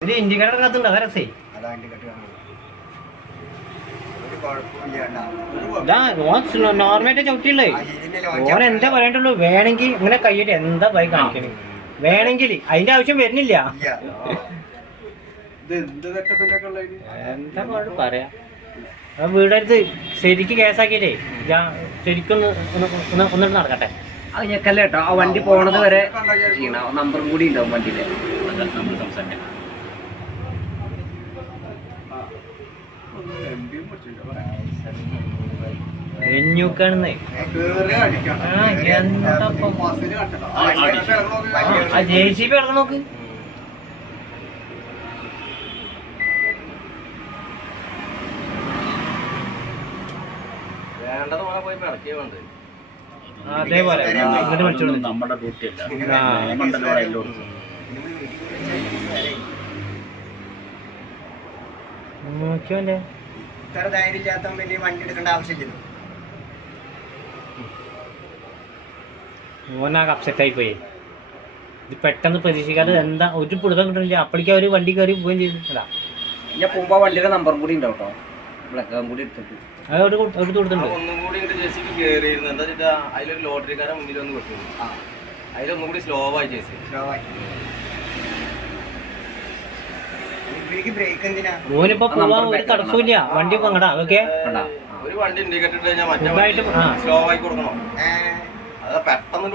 ഒരു ഇൻഡിക്കേറ്റർ കത്തുണ്ട് അതാ രസേ. നോർമലായിട്ട് ചവിട്ടിയുള്ളേ ഓൻ എന്താ പറയണ്ടുള്ളൂ? വേണമെങ്കിൽ ഇങ്ങനെ കൈയിട്ട് എന്താ പോയി കാണിക്കണേ? വേണമെങ്കിൽ അതിന്റെ ആവശ്യം വരുന്നില്ല. എന്ത് പറയാ? ആ വീടടുത്ത് ശരിക്ക് കേസാക്കിയിട്ടേ ഞാൻ ശരിക്കൊന്ന് ഒന്ന് ഒന്ന് ഒന്നിട്ട് നടക്കട്ടെ. അത് ഞെക്കല്ലേട്ടോ ആ വണ്ടി പോണത് വരെ നമ്പറും കൂടി ഉണ്ടാവും വണ്ടിയിലെ. നമ്മൾ സംസാരിക്കാം. എഞ്ഞൂക്കാണെന്നേ ആ, ജെ സി ബി ഇറങ്ങി നോക്ക്. വേണ്ടത് പോലെ പോയി പിറക്കിയേ വേണ്ട. അതേപോലെ. ഇങ്ങോട്ട് വിളിച്ചോളൂ. നമ്മുടെ ഡ്യൂട്ടി അല്ല. ഇത്ര ധൈര്യം ഇല്ലാത്ത വലിയ വണ്ടി എടുക്കേണ്ട ആവശ്യമില്ലല്ലോ. ഓനാകെ അപ്സെറ്റായി പോയി. ഇത് പെട്ടെന്ന് പ്രതീക്ഷിക്കാതെ എന്താ ഒരു പിടുത്തം കിട്ടുന്നില്ല. അപ്പോഴേക്കും അവർ വണ്ടി കയറി പോവുകയും ചെയ്തിട്ടില്ല ഞാൻ പോകുമ്പോ വണ്ടിയുടെ നമ്പറും കൂടി ഉണ്ടാവും കേട്ടോ. കൂടി എടുത്തിട്ട്. അത് ഒരു എടുത്ത് കൊടുത്തിട്ടുണ്ട്. ഒന്നും കൂടി ഇങ്ങോട്ട് ജെസിക്ക് കയറിയിരുന്നു എന്താ വെച്ചാൽ അതിലൊരു ലോട്ടറിക്കാരൻ മുന്നിൽ പെട്ടു. അതിലൊന്നും കൂടി സ്ലോ ആയി ചേച്ചി സ്ലോ ആക്കി ഇവർക്ക് ബ്രേക്ക് എന്തിനാ? ഓനിപ്പോ പോവാൻ ഒരു തടസ്സമില്ല വണ്ടി പങ്കടാ അതൊക്കെ കണ്ടാ ഒരു വണ്ടി ഇൻഡിക്കേറ്റർ ഇട്ട് കഴിഞ്ഞാൽ മറ്റേ ഇതായിട്ട് ആ. സ്ലോ ആയി കൊടുക്കണം. അതാ പെട്ടെന്ന്